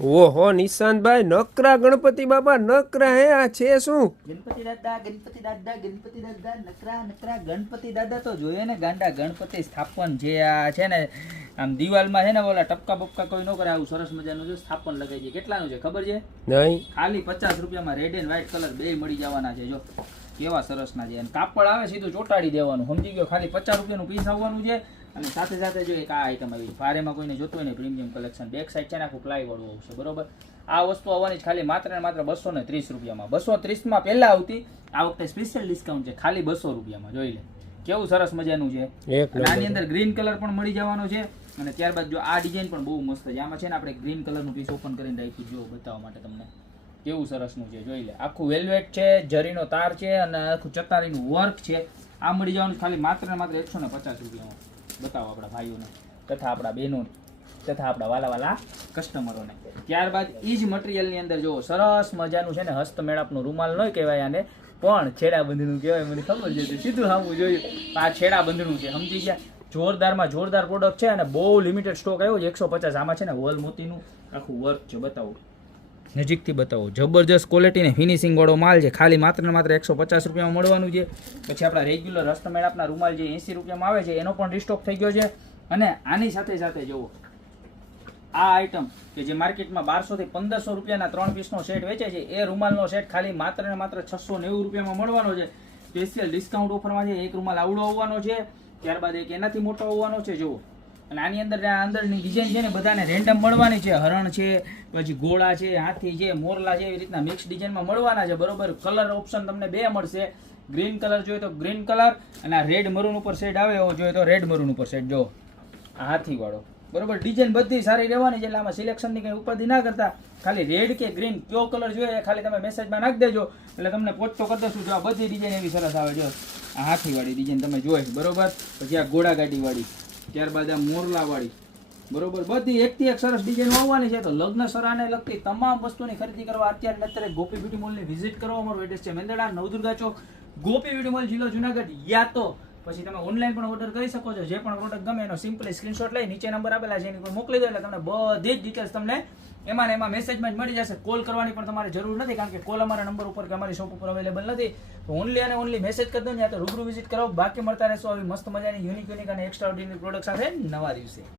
ઓહો નિશાંતભાઈ નકરા ગણપતિ બાપા નકરા હે આ છે શું? ગણપતિ દાદા ગણપતિ દાદા ગણપતિ દાદા નકરા નકરા ગણપતિ દાદા તો જોઈએ ને ગાંડા ગણપતિ સ્થાપન જે આ છે ને આમ દિવાલમાં છે ને ઓલા ટપકા બપકા કોઈ ન કરે આવું સરસ મજાનું જો સ્થાપન લગાવી છે કેટલાનું છે ખબર છે? નહીં. ખાલી પચાસ રૂપિયામાં રેડ એન્ડ વ્હાઈટ કલર બે મળી જવાના છે જો. કેવા સરસના છે. અને કાપડ આવે સીધું ચોટાડી દેવાનું. સમજી ગયો ખાલી પચાસ રૂપિયાનું પીસ આવવાનું છે. અને સાથે સાથે જો એક આ આઈટમ આવી ભારેમાં કોઈને જોતું હોય ને પ્રીમિયમ કલેક્શન બેક સાઈડ છે ને આખું પ્લાયવાળું આવશે બરોબર? આ વસ્તુ આવવાની ખાલી માત્ર ને માત્ર બસો ને ત્રીસ રૂપિયામાં. બસો ત્રીસમાં પહેલા આવતી આ વખતે સ્પેશિયલ ડિસ્કાઉન્ટ છે ખાલી બસો રૂપિયામાં જોઈ લે. કેવું સરસ મજાનું છે. આની અંદર ગ્રીન કલર પણ મળી જવાનો છે. અને ત્યારબાદ જો આ ડિઝાઇન પણ બહુ મસ્ત છે. આમાં છે ને આપણે ગ્રીન કલરનું પીસ ઓપન કરીને રાખ્યું જો બતાવવા માટે તમને. કેવું સરસનું છે જોઈ લે. આખું વેલ્વેટ છે જરીનો તાર છે અને આખું ચતારીનું વર્ક છે. આ મળી જવાનું ખાલી માત્ર ને માત્ર એકસો ને પચાસ રૂપિયામાં. બતાવો આપણા ભાઈઓને, તથા આપણા બહેનોને, તથા આપણા વાલા વાલા કસ્ટમરોને ત્યારબાદ એ જ મટીરિયલની અંદર જુઓ, સરસ મજાનું છે ને હસ્તમેળાપનું રૂમાલ ન કહેવાય આને, પણ છેડા બંધનું કહેવાય, મને ખબર છે સીધું સામું જોયું આ છેડા બંધનું છે, સમજી ગયા? જોરદારમાં જોરદાર પ્રોડક્ટ છે અને બહુ લિમિટેડ સ્ટોક આવ્યો છે, એકસો પચાસ, આમાં છે ને વોલ મોતીનું આખું વર્ક છે, બતાવું. નજીકથી બતાવો. જબરજસ્ત ક્વોલિટીને ફિનિશિંગવાળો ફિનિશિંગ વાળો માલ છે. ખાલી માત્ર ને માત્ર એકસો પચાસ રૂપિયામાં મળવાનું છે. પછી આપણા રેગ્યુલર હસ્તમેળાપના રૂમાલ જે એંસી રૂપિયામાં આવે છે, એનો પણ રિસ્ટોક થઈ ગયો છે. અને આની સાથે સાથે જુઓ, આ આઈટમ કે જે માર્કેટમાં બારસોથી પંદરસો રૂપિયાના ત્રણ પીસનો સેટ વેચે છે, એ રૂમાલનો સેટ ખાલી માત્ર ને માત્ર છસો નેવું રૂપિયામાં મળવાનો છે. સ્પેશિયલ ડિસ્કાઉન્ટ ઓફરમાં છે, એક રૂમાલ આવડો આવવાનો છે. ત્યારબાદ એક એનાથી મોટો આવવાનો છે, જુઓ. અને આની અંદર અંદરની ડિઝાઇન છે ને બધાને રેન્ડમ મળવાની છે. હરણ છે, પછી ઘોડા છે, હાથી છે, મોરલા છે, એવી રીતના મિક્સ ડિઝાઇનમાં મળવાના છે. બરોબર? કલર ઓપ્શન તમને બે મળશે. ગ્રીન કલર જોઈએ તો ગ્રીન કલર અને આ રેડ મરૂન ઉપર શેડ આવે એવો જોઈએ તો રેડ મરૂન ઉપર શેડ જો, આ હાથી બરોબર? ડિઝાઇન બધી સારી રહેવાની છે એટલે આમાં સિલેક્શનની કંઈ ઉપાધિ ના કરતા. ખાલી રેડ કે ગ્રીન કયો કલર જોઈએ ખાલી તમે મેસેજમાં નાખી દેજો. એટલે તમને પોચતો કરી દઉં જો આ બધી ડિઝાઇન એવી સરસ આવે. આ હાથીવાળી ડિઝાઇન તમે જોઈ. બરોબર? પછી આ ઘોડાગાડીવાળી ત્યારબાદ આ મોરલાવાળી. બરોબર? બધી એકથી એક સરસ ડિઝાઇન આવવાની છે. તો લગ્ન સરાને લગતી તમામ વસ્તુની ખરીદી કરવા અત્યારે અત્યારે ગોપી બ્યુટી મોલની વિઝિટ કરો અમારો એડ્રેસ છે. મેંદડા, નવદુર્ગા ચોક, ગોપી બ્યુટી મોલ જિલ્લો જુનાગઢ. યા તો પછી તમે ઓનલાઈન પણ ઓર્ડર કરી શકો છો. જે પણ પ્રોડક્ટ ગમે એનો સિમ્પલી સ્ક્રીનશોટ લઈ, નીચે નંબર આપેલા છે, એની પર મોકલી દો એટલે તમને બધી જ ડિટેલ્સ તમને એમાં એમાં મેસેજમાં જ મળી જશે. કોલ કરવાની પણ તમારે જરૂર નથી, કારણ કે કોલ અમારા નંબર ઉપર કે અમારી શોપ ઉપર અવેલેબલ નથી. તો ઓનલી અને ઓનલી મેસેજ કરી દો ને યા તો રૂબરૂ વિઝિટ કરો. બાકી મળતા રહેશો આવી મસ્ત મજાની યુનિક યુનિક અને એક્સ્ટ્રા ઓર્ડિનરી પ્રોડક્ટ સાથે નવા દિવસે.